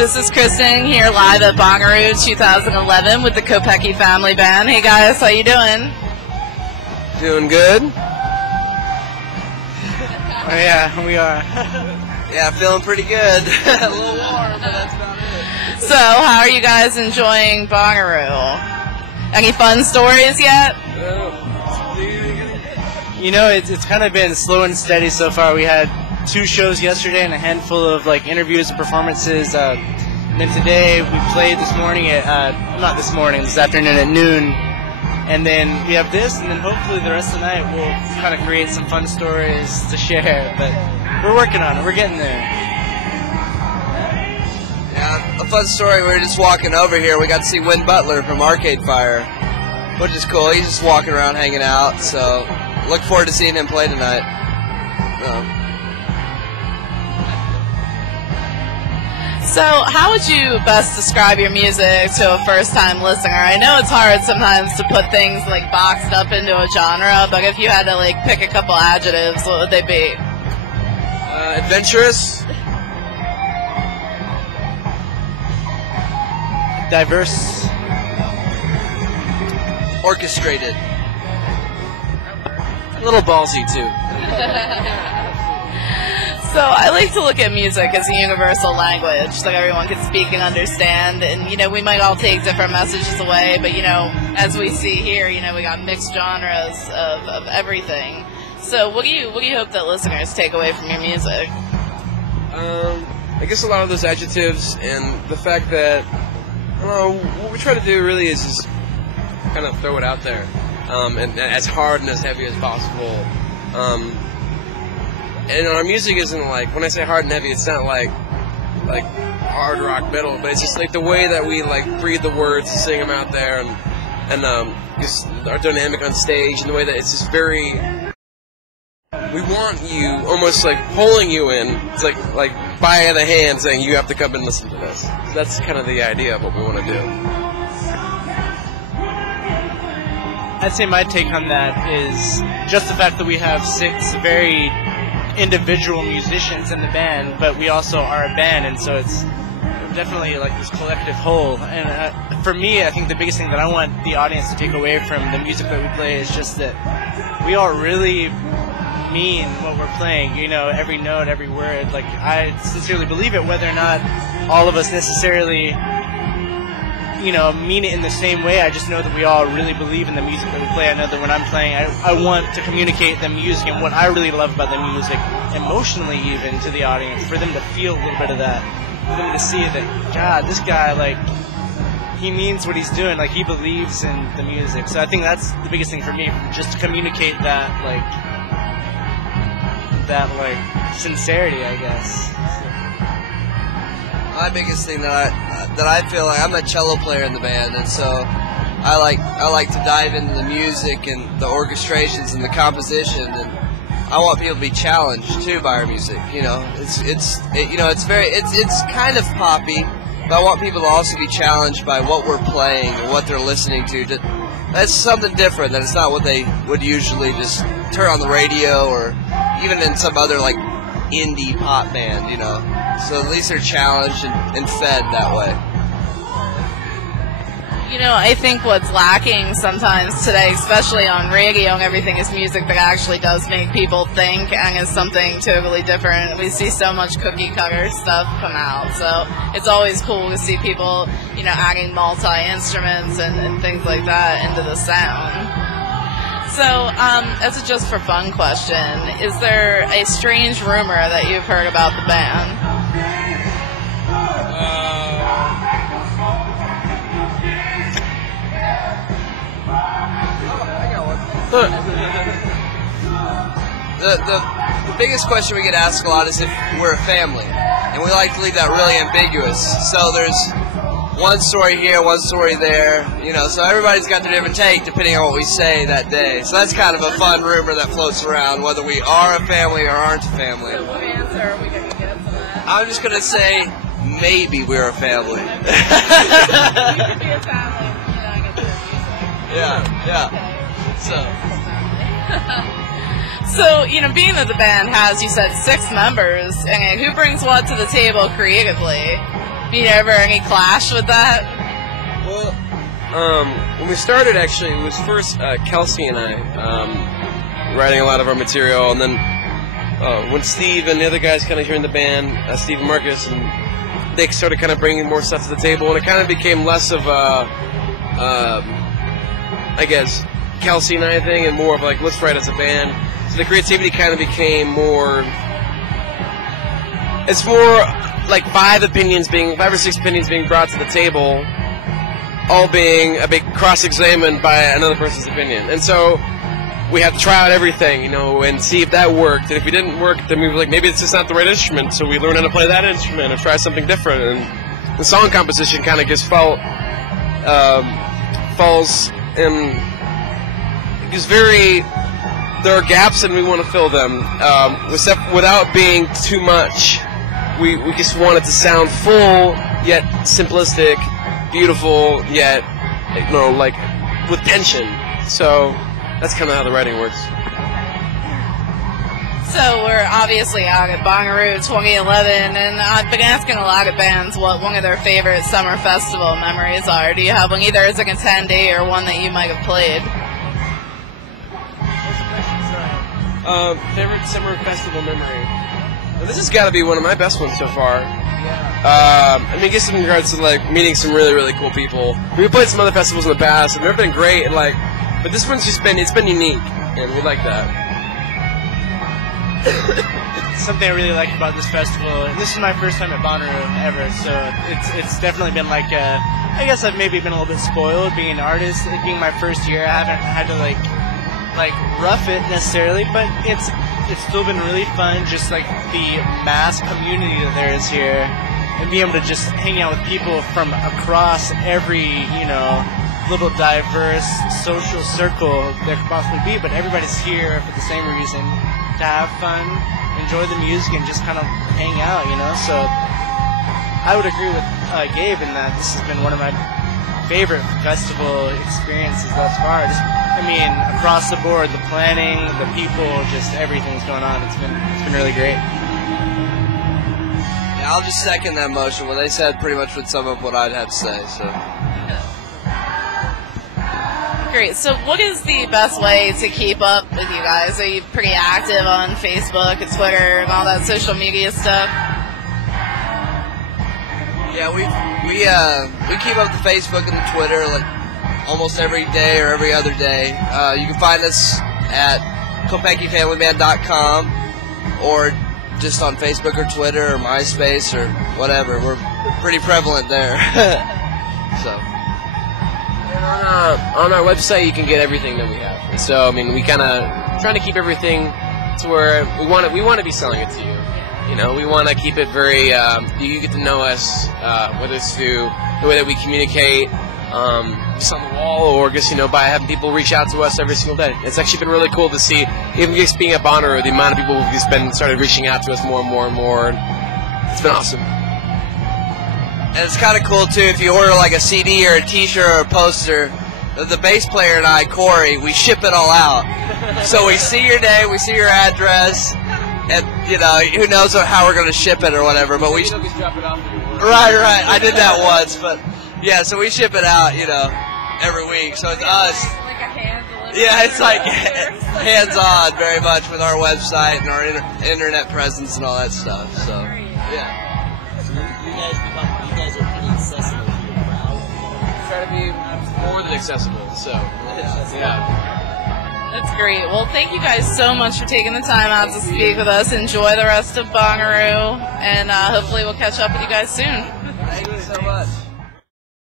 This is Kristen here live at Bonnaroo 2011 with the Kopecky Family Band. Hey guys, how you doing? Doing good. Oh yeah, we are. Yeah, feeling pretty good. A little warm, but that's about it. So, how are you guys enjoying Bonnaroo? Any fun stories yet? You know, it's kind of been slow and steady so far. We had 2 shows yesterday and a handful of interviews and performances. Then today we played this morning this afternoon at noon. And then we have this, and then hopefully the rest of the night we'll kind of create some fun stories to share. But we're working on it. We're getting there. Yeah, a fun story. We were just walking over here. We got to see Win Butler from Arcade Fire, which is cool. He's just walking around hanging out. So look forward to seeing him play tonight. So, how would you best describe your music to a first-time listener? I know it's hard sometimes to put things boxed up into a genre, but if you had to pick a couple adjectives, what would they be? Adventurous. Diverse. Orchestrated. A little ballsy too. So I like to look at music as a universal language that everyone can speak and understand. And, we might all take different messages away, but, as we see here, we got mixed genres of everything. So what do you hope that listeners take away from your music? I guess a lot of those adjectives and the fact that, what we try to do really is just kind of throw it out there. And as hard and as heavy as possible. And our music isn't when I say hard and heavy, it's not like hard rock metal, but it's just the way that we breathe the words and sing them out there, and just our dynamic on stage, and the way that it's just very. We want you almost pulling you in. It's like by the hand saying you have to come and listen to this. That's kind of the idea of what we want to do. I'd say my take on that is just the fact that we have 6 very individual musicians in the band, but we also are a band, and so it's definitely this collective whole. And for me, I think the biggest thing that I want the audience to take away from the music that we play is just that we all really mean what we're playing. Every note, every word. I sincerely believe it, whether or not all of us necessarily mean it in the same way. I just know that we all really believe in the music that we play. I know that when I'm playing, I want to communicate the music and what I really love about the music, emotionally even, to the audience, for them to feel a little bit of that, for them to see that, God, this guy, he means what he's doing, he believes in the music. So I think that's the biggest thing for me, just to communicate that, sincerity, I guess. My biggest thing that I feel I'm a cello player in the band, and so I like to dive into the music and the orchestrations and the composition, and I want people to be challenged too by our music. It's kind of poppy, but I want people to also be challenged by what we're playing and what they're listening to. That's something different. That it's not what they would usually just turn on the radio or even in some other indie pop band. So at least they're challenged and fed that way. I think what's lacking sometimes today, especially on radio and everything, is music that actually does make people think and is something totally different. We see so much cookie-cutter stuff come out, so it's always cool to see people, adding multi-instruments and things like that into the sound. So, as a just-for-fun question, is there a strange rumor that you've heard about the band? The biggest question we get asked a lot is if we're a family, and we like to leave that really ambiguous. So there's one story here, one story there, so everybody's got their different take depending on what we say that day. So that's kind of a fun rumor that floats around, whether we are a family or aren't a family. So what answer are we going to get to that? I'm just going to say maybe we're a family. You could be a family, I get to your music. Yeah. Okay. So, being that the band has, you said, 6 members, and who brings what to the table creatively? You ever any clash with that? Well, when we started, actually, it was first Kelsey and I writing a lot of our material, and then when Steve and the other guys kind of joined the band, Steve and Marcus, and they started kind of bringing more stuff to the table, and it kind of became less of a, I guess, Kelsey and I thing, and more of like, let's write as a band. So the creativity kind of became more, it's more like 5 or 6 opinions being brought to the table, all being a big cross-examined by another person's opinion. And so we have to try out everything, and see if that worked. And if it didn't work, then we were like, maybe it's just not the right instrument, so we learn how to play that instrument or try something different. And the song composition kind of just falls in, it's very, there are gaps and we want to fill them, without being too much. We just want it to sound full, yet simplistic, beautiful, yet, like, with tension. So that's kind of how the writing works. So we're obviously out at Bonnaroo 2011, and I've been asking a lot of bands what one of their favorite summer festival memories are. Do you have one, either as an attendee or one that you might have played? Favorite summer festival memory? Well, this has got to be one of my best ones so far. I mean, just in regards to like meeting some really, really cool people. We've played some other festivals in the past, and they've been great, and like, but this one's just been unique, and we like that. Something I really like about this festival, and this is my first time at Bonnaroo ever, so it's definitely been like I guess I've maybe been a little bit spoiled being an artist. It being my first year, I haven't had to like rough it necessarily, but it's still been really fun, just like the mass community that there is here, and be able to just hang out with people from across every, little diverse social circle there could possibly be, but everybody's here for the same reason, to have fun, enjoy the music, and just kind of hang out, so I would agree with Gabe in that this has been one of my favorite festival experiences thus far. Across the board, the planning, the people, just everything's going on. It's been really great. Yeah, I'll just second that motion. What they said pretty much would sum up what I'd have to say. So. Great. So what is the best way to keep up with you guys? Are you pretty active on Facebook and Twitter and all that social media stuff? Yeah, we keep up the Facebook and the Twitter like almost every day or every other day. You can find us at KopeckyFamilyBand.com or just on Facebook or Twitter or MySpace or whatever. We're pretty prevalent there. So. On our website, you can get everything that we have. So, we kind of trying to keep everything to where we want to be selling it to you. We want to keep it very. You get to know us, whether it's through the way that we communicate, just on the wall, or just by having people reach out to us every single day. It's actually been really cool to see, even just being at Bonnaroo, the amount of people who've just started reaching out to us more and more and more. It's been awesome. And it's kind of cool, too, if you order like a CD or a T-shirt or a poster, the bass player and I, Corey, we ship it all out. So we see your name, we see your address, and, who knows how we're going to ship it or whatever. But we drop it off. Right. I did that once, but, yeah, so we ship it out, every week. So it's us. Like a hand delivery. Yeah, it's like hands-on very much with our website and our internet presence and all that stuff. So, yeah. You guys are pretty accessible to your crowd. Try to be more than accessible, so yeah. That's great. Well, thank you guys so much for taking the time out to speak with us. Enjoy the rest of Bonnaroo, and hopefully we'll catch up with you guys soon. Thank you so much.